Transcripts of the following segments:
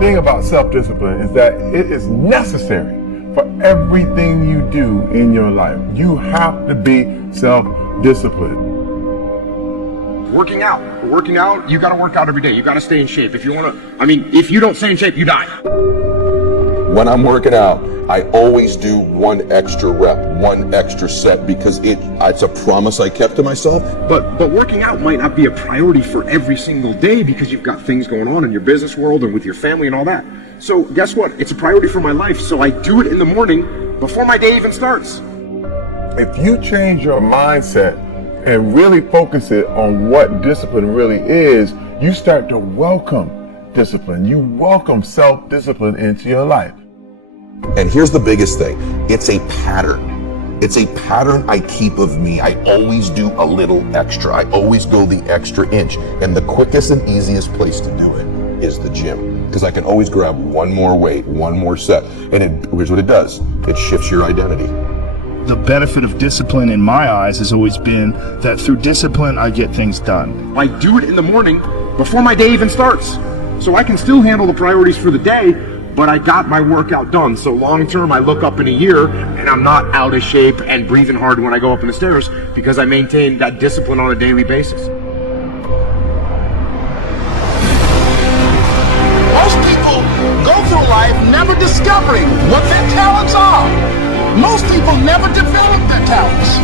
thing about self-discipline is that it is necessary for everything you do in your life. You have to be self-disciplined. Working out, you gotta work out every day. You gotta stay in shape. If you if you don't stay in shape, you die. When I'm working out, I always do one extra rep, one extra set, because it's a promise I kept to myself. But working out might not be a priority for every single day because you've got things going on in your business world and with your family and all that. So guess what? It's a priority for my life, so I do it in the morning before my day even starts. If you change your mindset and really focus it on what discipline really is, you start to welcome discipline. You welcome self-discipline into your life. And here's the biggest thing. It's a pattern. It's a pattern I keep of me. I always do a little extra. I always go the extra inch. And the quickest and easiest place to do it is the gym. Because I can always grab one more weight, one more set. And here's what it does. It shifts your identity. The benefit of discipline in my eyes has always been that through discipline, I get things done. I do it in the morning before my day even starts. So I can still handle the priorities for the day, but I got my workout done. So long term, I look up in a year and I'm not out of shape and breathing hard when I go up in the stairs because I maintain that discipline on a daily basis. Most people go through life never discovering what their talents are. Most people never develop their talents.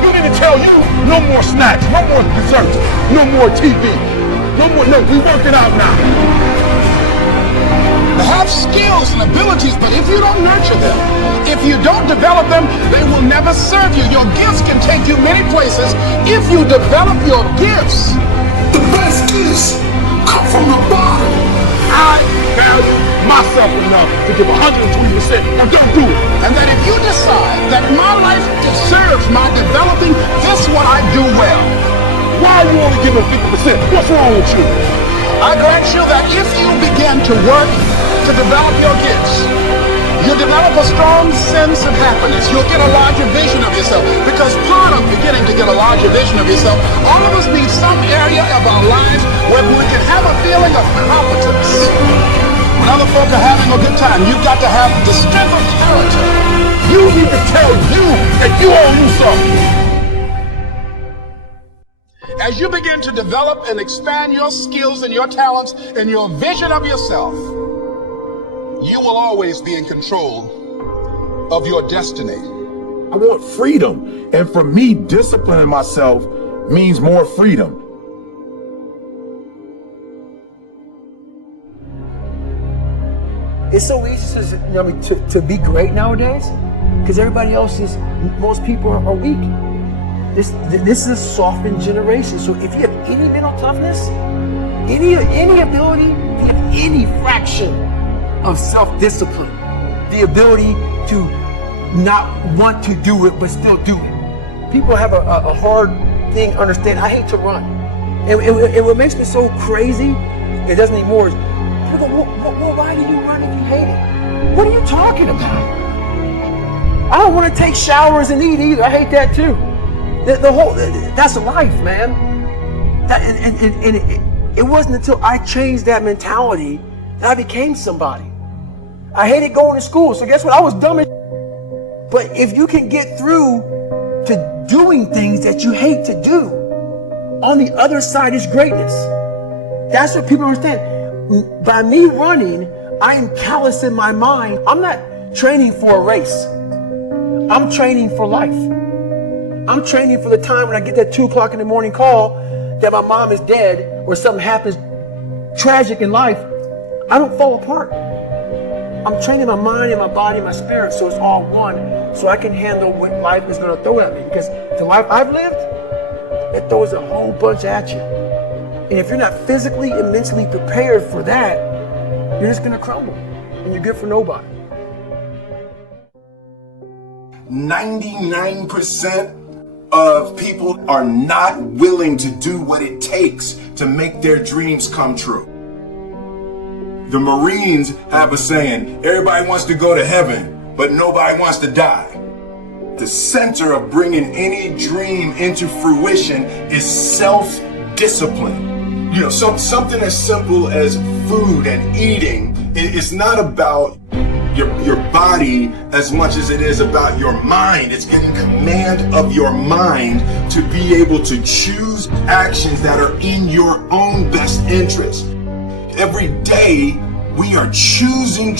You didn't tell you no more snacks, no more desserts, no more TV, no, we working out now. They have skills and abilities, but if you don't nurture them, if you don't develop them, they will never serve you. Your gifts can take you many places if you develop your gifts. The best gifts come from the bottom. I value myself enough to give 120% or don't do it. And that if you decide that my life deserves my developing this what I do well, why are you only giving 50%? What's wrong with you? I grant you that if you begin to work to develop your gifts, you develop a strong sense of happiness. You'll get a larger vision of yourself. Because part of beginning to get a larger vision of yourself, all of us need some area of our lives where we can have a feeling of competence. When other folk are having a good time, you've got to have the strength of character. You need to tell you that you owe you something. As you begin to develop and expand your skills and your talents and your vision of yourself, you will always be in control of your destiny. I want freedom. And for me, disciplining myself means more freedom. It's so easy to be great nowadays because everybody else is, most people are weak. This is a softened generation. So if you have any mental toughness, any ability, if you have any fraction of self-discipline, the ability to not want to do it but still do it. People have a hard thing to understand. I hate to run. And what makes me so crazy, it doesn't anymore, is people go, well, why do you run if you hate it? What are you talking about? I don't want to take showers and eat either. I hate that too. That's life, man. It wasn't until I changed that mentality that I became somebody. I hated going to school, so guess what? I was dumb as shit. But if you can get through to doing things that you hate to do, on the other side is greatness. That's what people understand. By me running, I am callous in my mind. I'm not training for a race. I'm training for life. I'm training for the time when I get that 2 o'clock in the morning call that my mom is dead or something happens tragic in life. I don't fall apart. I'm training my mind and my body and my spirit so it's all one, so I can handle what life is going to throw at me. Because the life I've lived, it throws a whole bunch at you. And if you're not physically and mentally prepared for that, you're just going to crumble and you're good for nobody. 99% of people are not willing to do what it takes to make their dreams come true. The Marines have a saying, everybody wants to go to heaven, but nobody wants to die. The center of bringing any dream into fruition is self-discipline. You know, something as simple as food and eating. It's not about your body as much as it is about your mind. It's getting command of your mind to be able to choose actions that are in your own best interest. Every day we are choosing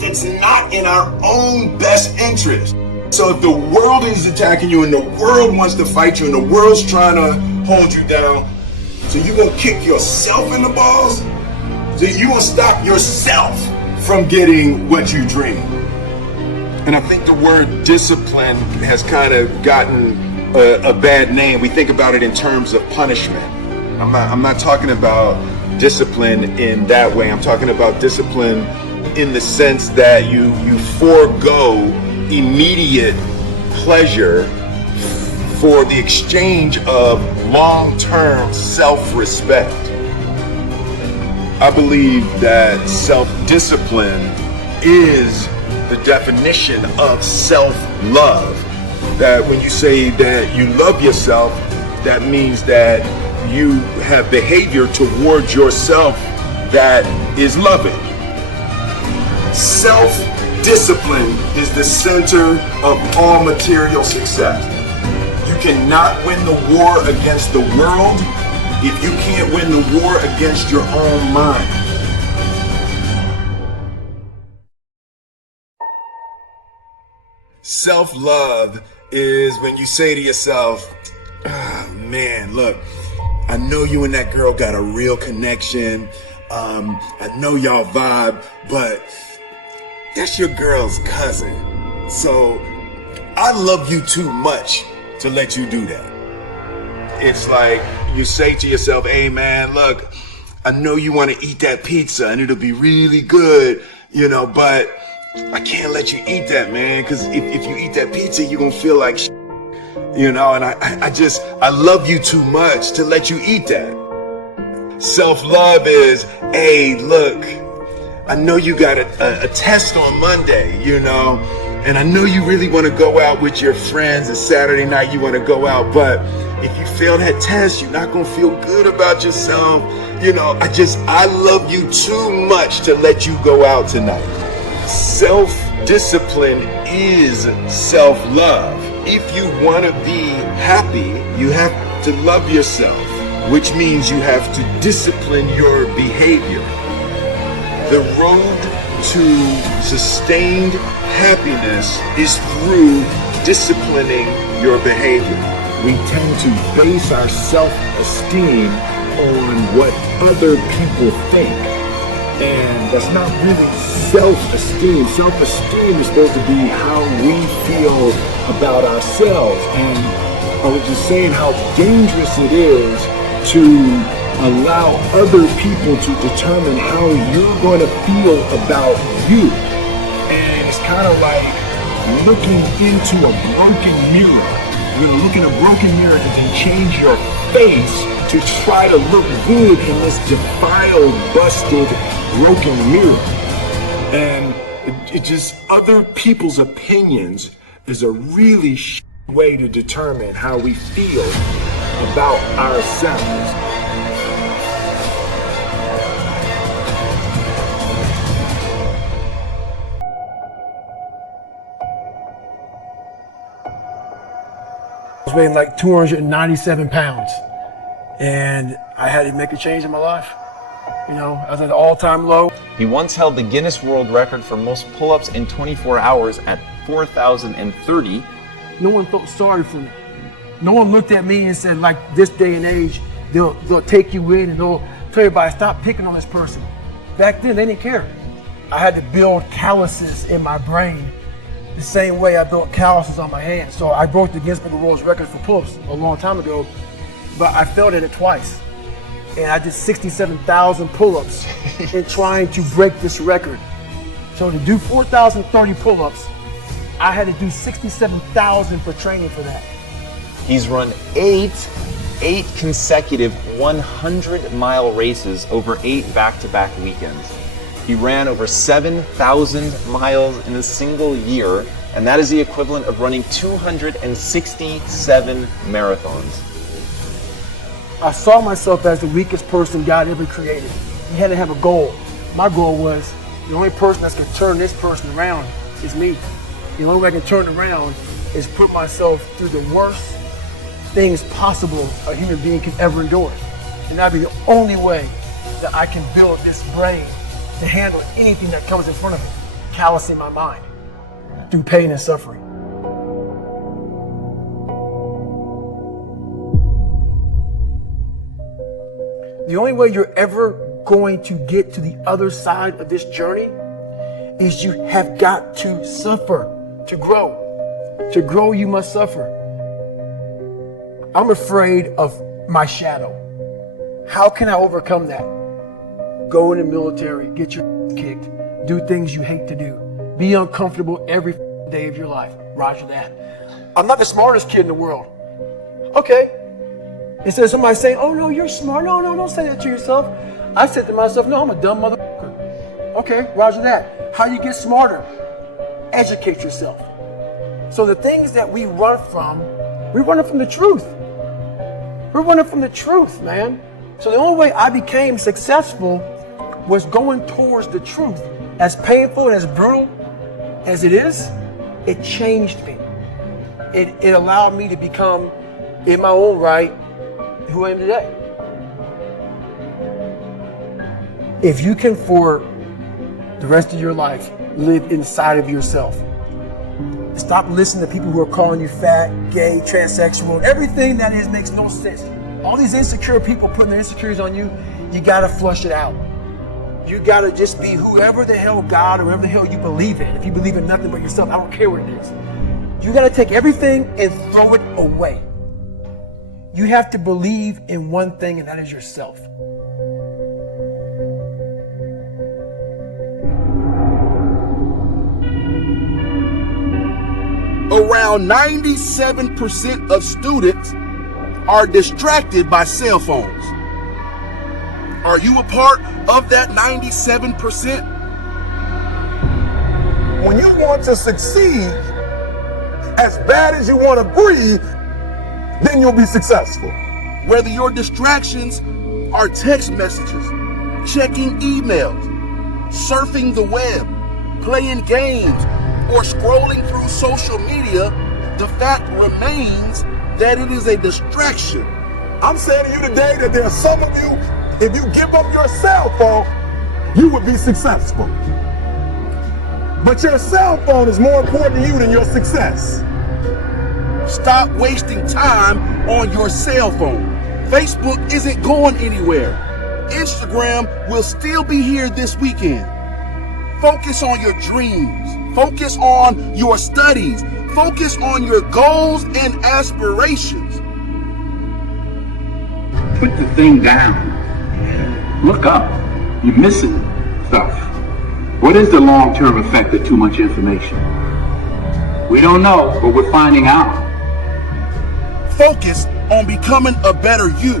that's not in our own best interest. So if the world is attacking you and the world wants to fight you and the world's trying to hold you down, so you gonna kick yourself in the balls? So you gonna stop yourself from getting what you dream? And I think the word discipline has kind of gotten a bad name. We think about it in terms of punishment. I'm not talking about discipline in that way. I'm talking about discipline in the sense that you forego immediate pleasure for the exchange of long-term self-respect. I believe that self-discipline is the definition of self-love. That when you say that you love yourself, that means that you have behavior towards yourself that is loving. Self-discipline is the center of all material success. You cannot win the war against the world if you can't win the war against your own mind. Self-love is when you say to yourself, oh, man, look, I know you and that girl got a real connection. I know y'all vibe, but that's your girl's cousin. So I love you too much to let you do that. It's like you say to yourself, hey man, look, I know you want to eat that pizza and it'll be really good, you know, but I can't let you eat that, man, because if you eat that pizza, you're going to feel like shit, you know, and I love you too much to let you eat that. Self-love is, hey, look, I know you got a test on Monday, you know, and I know you really want to go out with your friends and Saturday night you want to go out, but if you fail that test, you're not going to feel good about yourself. You know, I love you too much to let you go out tonight. Self-discipline is self-love. If you want to be happy, you have to love yourself, which means you have to discipline your behavior. The road to sustained happiness is through disciplining your behavior. We tend to base our self-esteem on what other people think. And that's not really self-esteem. Self-esteem is supposed to be how we feel about ourselves. And I was just saying how dangerous it is to allow other people to determine how you're going to feel about you. And it's kind of like looking into a broken mirror. You're going to look in a broken mirror and then change your face to try to look good in this defiled, busted, broken mirror. And it just, other people's opinions is a really way to determine how we feel about ourselves. I was weighing like 297 pounds, and I had to make a change in my life. You know, I was at an all-time low. He once held the Guinness World Record for most pull-ups in 24 hours at 4,030. No one felt sorry for me. No one looked at me and said, like, this day and age, they'll take you in and they'll tell everybody, stop picking on this person. Back then, they didn't care. I had to build calluses in my brain the same way I built calluses on my hands. So I broke the Guinness World Record for pull-ups a long time ago, but I failed at it twice. And I did 67,000 pull-ups in trying to break this record. So to do 4,030 pull-ups, I had to do 67,000 for training for that. He's run eight consecutive 100-mile races over 8 back-to-back weekends. He ran over 7,000 miles in a single year, and that is the equivalent of running 267 marathons. I saw myself as the weakest person God ever created. He had to have a goal. My goal was the only person that's gonna turn this person around is me. The only way I can turn it around is put myself through the worst things possible a human being can ever endure. And that'd be the only way that I can build this brain to handle anything that comes in front of me, callousing my mind through pain and suffering. The only way you're ever going to get to the other side of this journey is you have got to suffer to grow. To grow, you must suffer. I'm afraid of my shadow. How can I overcome that? Go in the military, get your kicked, do things you hate to do, be uncomfortable every day of your life. Roger that. I'm not the smartest kid in the world. Okay. Instead of somebody saying, oh no, you're smart. No, don't say that to yourself. I said to myself, no, I'm a dumb motherfucker. Okay, roger that. How do you get smarter? Educate yourself. So the things that we run from the truth. We're running from the truth, man. So the only way I became successful was going towards the truth. As painful and as brutal as it is, it changed me. It allowed me to become, in my own right, who I am today. If you can, for the rest of your life, live inside of yourself, stop listening to people who are calling you fat, gay, transsexual, everything that is makes no sense. All these insecure people putting their insecurities on you, you gotta flush it out. You gotta just be whoever the hell God or whoever the hell you believe in. If you believe in nothing but yourself, I don't care what it is. You gotta take everything and throw it away. You have to believe in one thing, and that is yourself. Around 97% of students are distracted by cell phones. Are you a part of that 97%? When you want to succeed as bad as you want to breathe, then you'll be successful. Whether your distractions are text messages, checking emails, surfing the web, playing games, or scrolling through social media, the fact remains that it is a distraction. I'm saying to you today that there are some of you, if you give up your cell phone, you would be successful. But your cell phone is more important to you than your success. Stop wasting time on your cell phone. Facebook isn't going anywhere. Instagram will still be here this weekend. Focus on your dreams. Focus on your studies. Focus on your goals and aspirations. Put the thing down. Look up. You're missing stuff. What is the long-term effect of too much information? We don't know, but we're finding out. Focus on becoming a better you.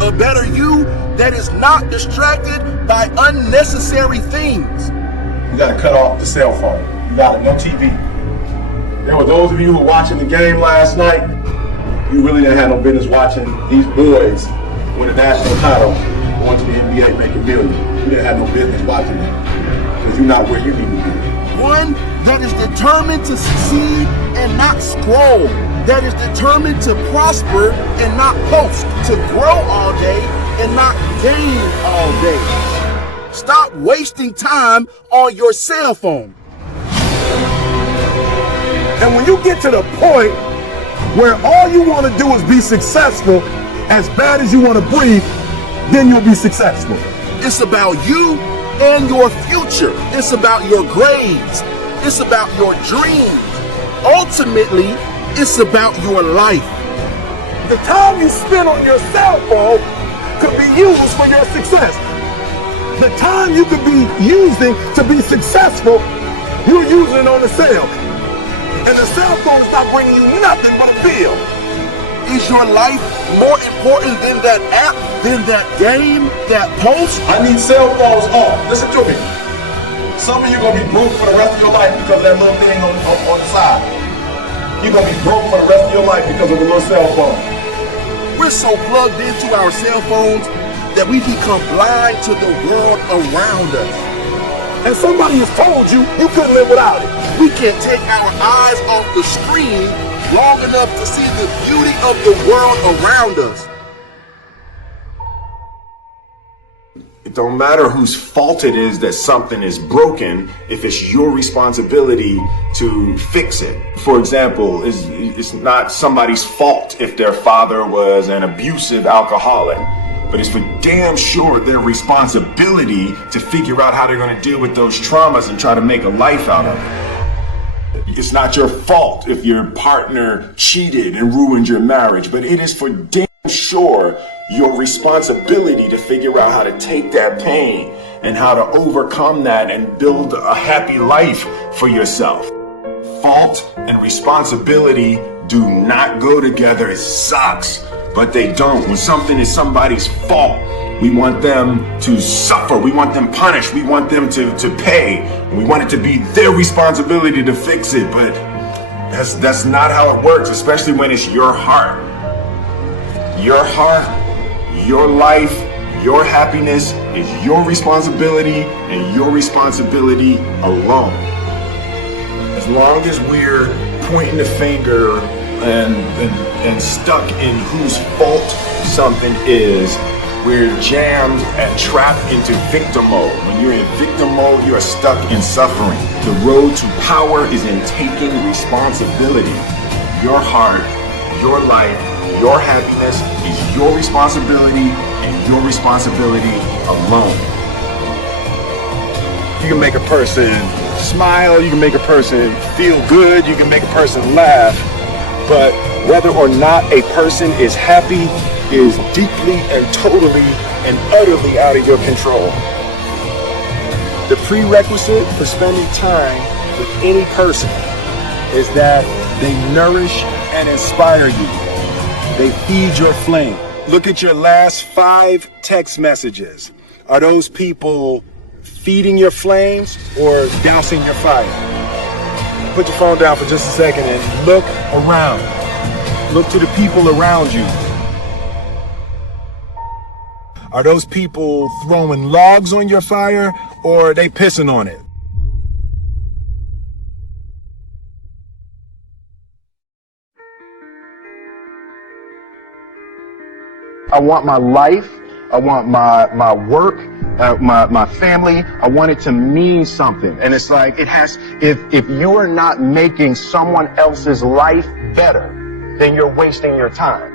A better you that is not distracted by unnecessary things. You gotta cut off the cell phone. You gotta, no TV. There were those of you who were watching the game last night, you really didn't have no business watching these boys win a national title, going to the NBA making millions. You didn't have no business watching them because you're not where you need to be. One that is determined to succeed and not scroll. That is determined to prosper and not post. To grow all day and not gain all day. Stop wasting time on your cell phone. And when you get to the point where all you want to do is be successful, as bad as you want to breathe, then you'll be successful. It's about you and your future. It's about your grades. It's about your dreams. Ultimately, it's about your life. The time you spend on your cell phone could be used for your success. The time you could be using to be successful, you're using it on the cell. And the cell phone is not bringing you nothing but a bill. Is your life more important than that app, than that game, that post? I need cell phones off. Listen to me. Some of you gonna be broke for the rest of your life because of that little thing on the side. You're gonna be broke for the rest of your life because of a little cell phone. We're so plugged into our cell phones that we become blind to the world around us. And somebody has told you you couldn't live without it. We can't take our eyes off the screen long enough to see the beauty of the world around us. It don't matter whose fault it is that something is broken if it's your responsibility to fix it. For example, it's not somebody's fault if their father was an abusive alcoholic, but it's for damn sure their responsibility to figure out how they're going to deal with those traumas and try to make a life out of it. It's not your fault if your partner cheated and ruined your marriage, but it is for damn sure your responsibility to figure out how to take that pain and how to overcome that and build a happy life for yourself. Fault and responsibility do not go together. It sucks, but they don't. When something is somebody's fault, we want them to suffer. We want them punished. We want them to pay. We want it to be their responsibility to fix it, but that's not how it works, especially when it's your heart. Your heart, your life, your happiness is your responsibility and your responsibility alone. As long as we're pointing the finger and stuck in whose fault something is, we're jammed and trapped into victim mode. When you're in victim mode, you are stuck in suffering. The road to power is in taking responsibility. Your heart, your life, your happiness is your responsibility and your responsibility alone. You can make a person smile, you can make a person feel good, you can make a person laugh, but whether or not a person is happy is deeply and totally and utterly out of your control. The prerequisite for spending time with any person is that they nourish and inspire you. They feed your flame. Look at your last 5 text messages. Are those people feeding your flames or dousing your fire? Put your phone down for just a second and look around. Look to the people around you. Are those people throwing logs on your fire or are they pissing on it? I want my life, I want my work, my family, I want it to mean something. And it's like, it has, if you are not making someone else's life better, then you're wasting your time.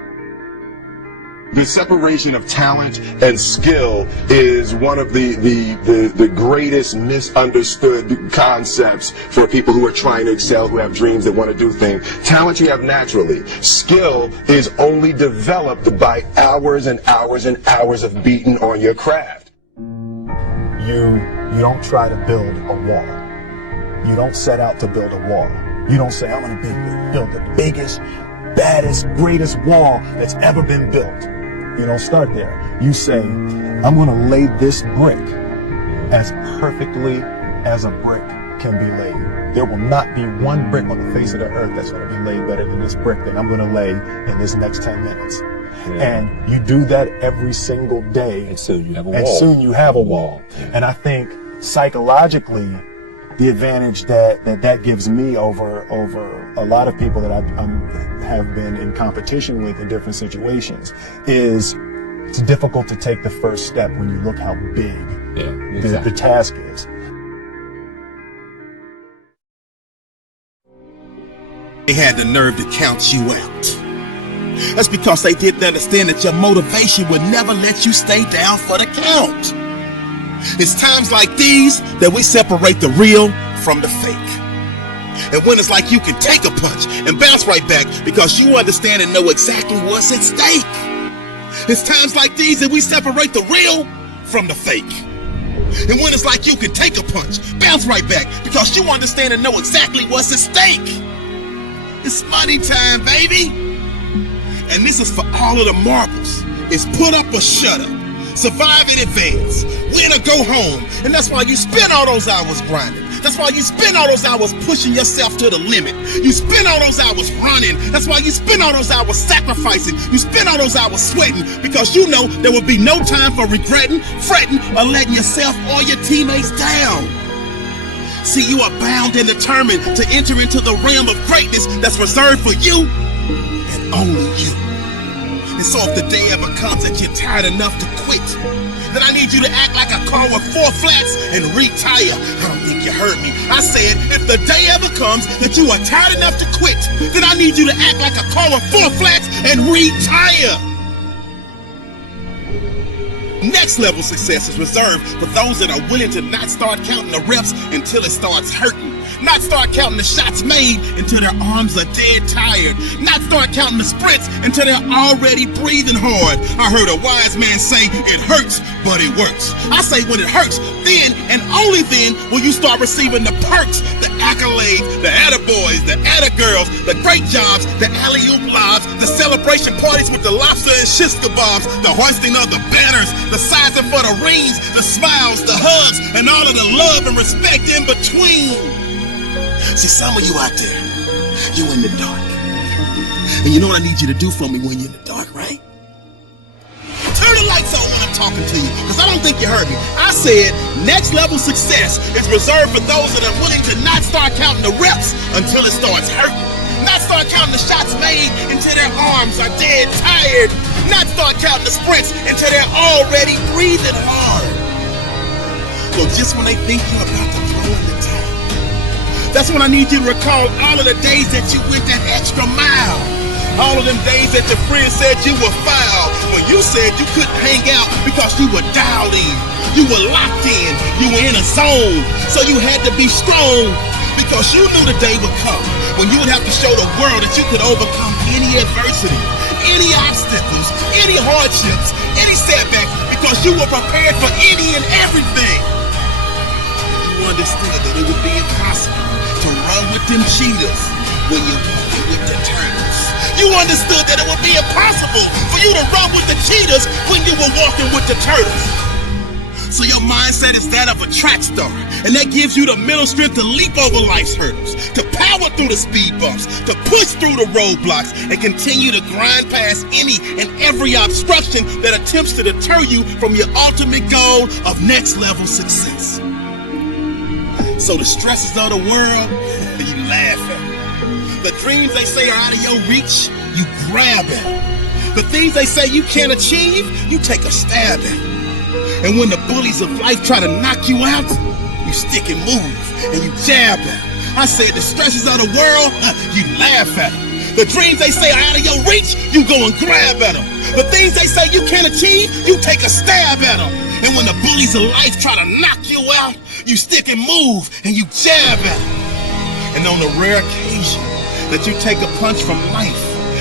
The separation of talent and skill is one of the greatest misunderstood concepts for people who are trying to excel, who have dreams, that want to do things. Talent you have naturally. Skill is only developed by hours and hours and hours of beating on your craft. You don't try to build a wall. You don't set out to build a wall. You don't say, I'm going to build the biggest, baddest, greatest wall that's ever been built. You don't start there. You say, I'm going to lay this brick as perfectly as a brick can be laid. There will not be one brick on the face of the earth that's going to be laid better than this brick that I'm going to lay in this next 10 minutes. Yeah. And you do that every single day. And soon you have a wall. And soon you have a wall. Yeah. And I think psychologically, the advantage that gives me over a lot of people that I have been in competition with in different situations is it's difficult to take the first step when you look how big the task is. They had the nerve to count you out. That's because they didn't understand that your motivation would never let you stay down for the count. It's times like these that we separate the real from the fake. And when it's like you can take a punch and bounce right back because you understand and know exactly what's at stake. It's times like these that we separate the real from the fake. And when it's like you can take a punch, bounce right back because you understand and know exactly what's at stake. It's money time, baby. And this is for all of the marbles. It's put up or shut up. Survive in advance, win or go home. And that's why you spend all those hours grinding. That's why you spend all those hours pushing yourself to the limit. You spend all those hours running. That's why you spend all those hours sacrificing. You spend all those hours sweating, because you know there will be no time for regretting, fretting, or letting yourself or your teammates down. See, you are bound and determined to enter into the realm of greatness that's reserved for you and only you. And so if the day ever comes that you're tired enough to quit, then I need you to act like a car with 4 flats and retire. I don't think you heard me. I said, if the day ever comes that you are tired enough to quit, then I need you to act like a car with 4 flats and retire. Next level success is reserved for those that are willing to not start counting the reps until it starts hurting. Not start counting the shots made until their arms are dead tired. Not start counting the sprints until they're already breathing hard. I heard a wise man say, it hurts, but it works. I say when it hurts, then and only then will you start receiving the perks, the accolades, the attaboys, the attagirls, the great jobs, the alley-oop lobs, the celebration parties with the lobster and shish kebabs, the hoisting of the banners, the sizing for the rings, the smiles, the hugs, and all of the love and respect in between. See, some of you out there, you in the dark. And you know what I need you to do for me when you're in the dark, right? Turn the lights on when I'm talking to you, because I don't think you heard me. I said next level success is reserved for those that are willing to not start counting the reps until it starts hurting. Not start counting the shots made until their arms are dead tired. Not start counting the sprints until they're already breathing hard. So just when they think you're about to throw in the towel, that's when I need you to recall all of the days that you went that extra mile. All of them days that your friends said you were foul, when you said you couldn't hang out because you were dialed in. You were locked in. You were in a zone. So you had to be strong, because you knew the day would come when you would have to show the world that you could overcome any adversity, any obstacles, any hardships, any setbacks, because you were prepared for any and everything. You understood that it would be impossible to run with them cheetahs when you're walking with the turtles. You understood that it would be impossible for you to run with the cheetahs when you were walking with the turtles. So your mindset is that of a track star, and that gives you the mental strength to leap over life's hurdles, to power through the speed bumps, to push through the roadblocks, and continue to grind past any and every obstruction that attempts to deter you from your ultimate goal of next level success. So the stresses of the world, you laugh at. The dreams they say are out of your reach, you grab at. The things they say you can't achieve, you take a stab at. And when the bullies of life try to knock you out, you stick and move, and you jab at. I said the stresses of the world, you laugh at them. The dreams they say are out of your reach, you go and grab at them. The things they say you can't achieve, you take a stab at them. And when the bullies of life try to knock you out, you stick and move, and you jab at them. And on the rare occasion that you take a punch from life,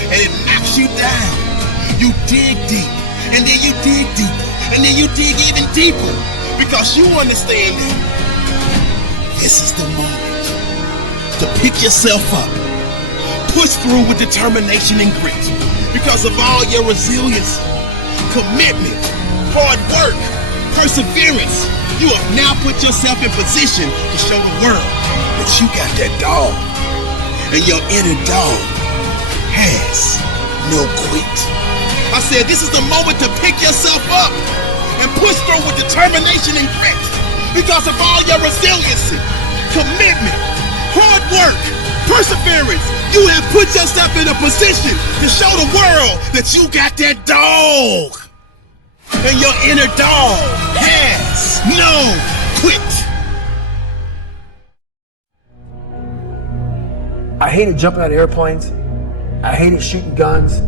and it knocks you down, you dig deep, and then you dig deeper, and then you dig even deeper, because you understand that this is the moment to pick yourself up, push through with determination and grit, because of all your resilience, commitment, hard work, perseverance. You have now put yourself in position to show the world that you got that dog, and your inner dog has no quit. I said this is the moment to pick yourself up and push through with determination and grit, because of all your resiliency, commitment, hard work, perseverance. You have put yourself in a position to show the world that you got that dog, and your inner dog has no quit. I hated jumping out of airplanes. I hated shooting guns.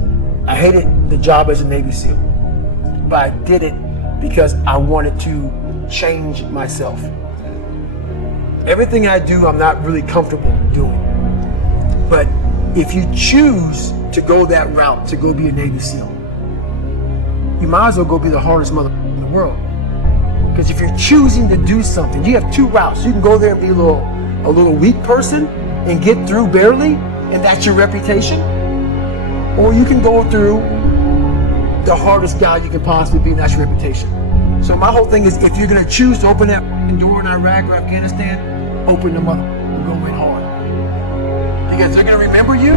I hated the job as a Navy SEAL. But I did it because I wanted to change myself. Everything I do, I'm not really comfortable doing. But if you choose to go that route, to go be a Navy SEAL, you might as well go be the hardest mother in the world. Because if you're choosing to do something, you have two routes. You can go there and be a little weak person and get through barely, and that's your reputation. Or you can go through the hardest guy you can possibly be, and that's your reputation. So my whole thing is, if you're gonna choose to open that door in Iraq or Afghanistan, open them up and go in hard. Because they're going to remember you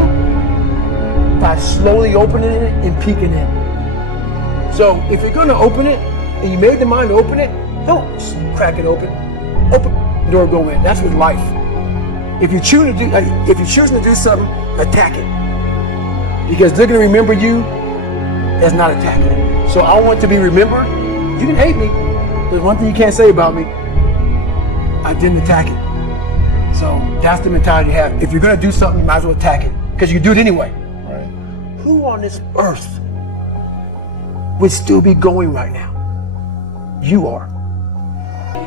by slowly opening it and peeking in. So if you're going to open it and you made the mind to open it, don't crack it open. Open the door, go in. That's with life. If you're choosing to do something, attack it. Because they're going to remember you as not attacking it. So I want to be remembered. You can hate me. There's one thing you can't say about me. I didn't attack it. So that's the mentality you have. If you're going to do something, you might as well attack it. Because you can do it anyway. Right. Who on this earth would still be going right now? You are.